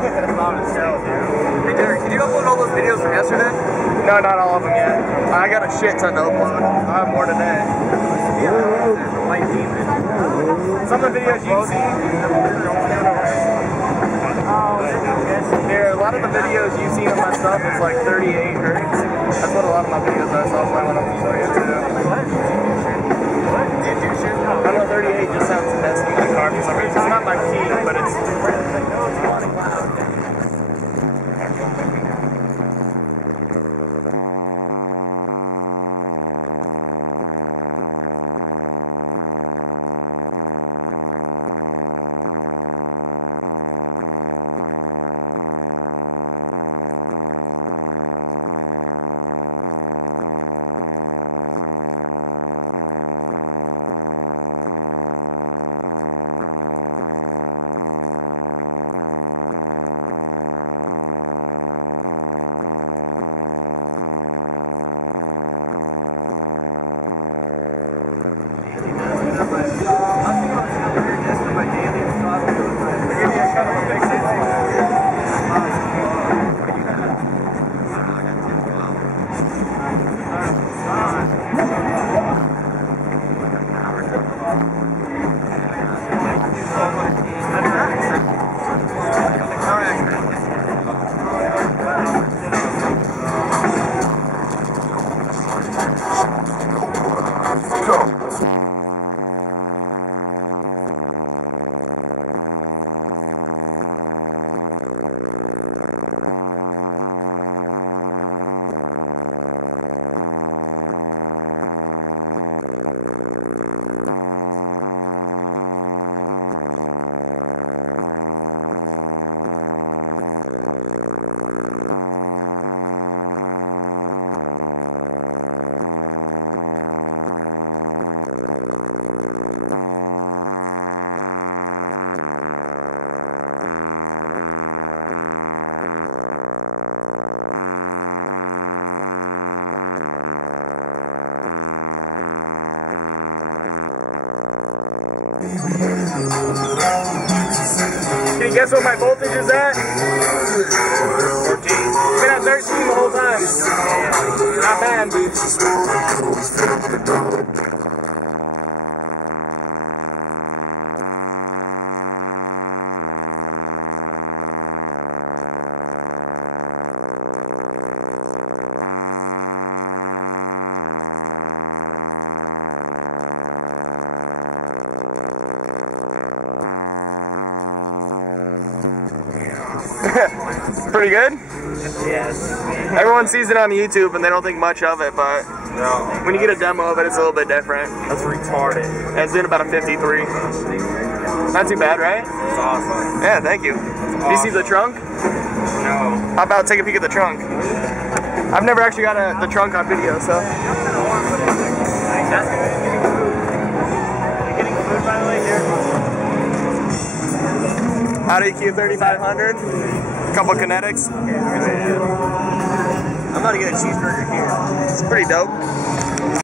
Hey Derek, did you upload all those videos from yesterday? No, not all of them yet. I got a shit ton to upload. I have more today. Some of the videos you've seen. Here, a lot of the videos you've seen of my stuff is like 38 hertz. That's what a lot of my videos are, so I'll play one of them for you too. I don't know, 38 just sounds best in my car for some reason. It's not my key, but it's loud. Can you guess what my voltage is at? 14. It's been at 13 the whole time. Not bad. Pretty good? Yes. Everyone sees it on YouTube and they don't think much of it, but when you get a demo of it, it's a little bit different. That's retarded. And it's doing about a 53. Not too bad, right? It's awesome. Yeah, thank you. Awesome. Do you see the trunk? No. How about take a peek at the trunk? I've never actually got the trunk on video, so. You're getting food, by the way, here. Audi Q3500. Couple kinetics. I'm about to get a cheeseburger here. It's pretty dope.